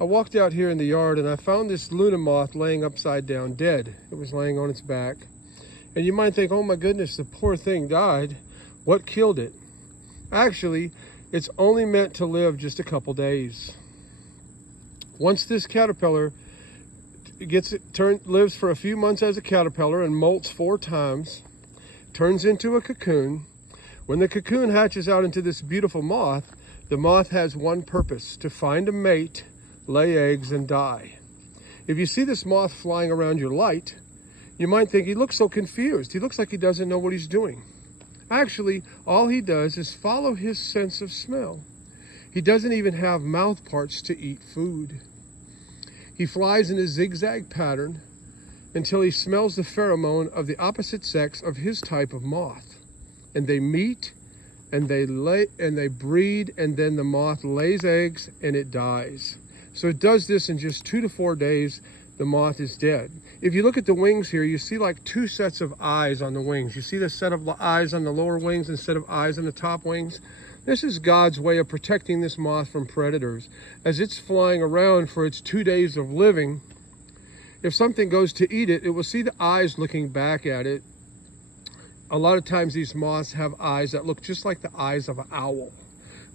I walked out here in the yard and I found this Luna moth laying upside down dead. It was laying on its back. And you might think, oh my goodness, the poor thing died. What killed it? Actually, it's only meant to live just a couple days. Once this caterpillar lives for a few months as a caterpillar and molts 4 times, turns into a cocoon. When the cocoon hatches out into this beautiful moth, the moth has one purpose: to find a mate, lay eggs, and die. If you see this moth flying around your light, you might think he looks so confused. He looks like he doesn't know what he's doing. Actually, all he does is follow his sense of smell. He doesn't even have mouth parts to eat food. He flies in a zigzag pattern until he smells the pheromone of the opposite sex of his type of moth. And they meet, and they breed, and then the moth lays eggs and it dies. So it does this in just 2 to 4 days. The moth is dead. If you look at the wings here, you see like 2 sets of eyes on the wings. You see the set of eyes on the lower wings instead of eyes on the top wings. This is God's way of protecting this moth from predators. As it's flying around for its 2 days of living, if something goes to eat it, it will see the eyes looking back at it. A lot of times these moths have eyes that look just like the eyes of an owl.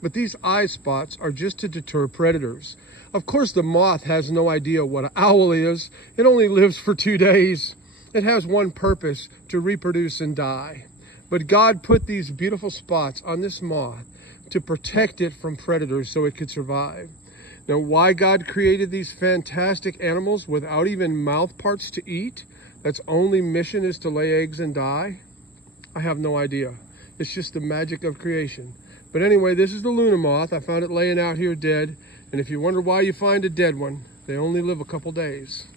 But these eye spots are just to deter predators. Of course, the moth has no idea what an owl is. It only lives for 2 days. It has one purpose: to reproduce and die. But God put these beautiful spots on this moth to protect it from predators so it could survive. Now, why God created these fantastic animals without even mouth parts to eat, that's only mission is to lay eggs and die, I have no idea. It's just the magic of creation. But anyway, this is the Luna moth. I found it laying out here dead. And if you wonder why you find a dead one, they only live a couple days.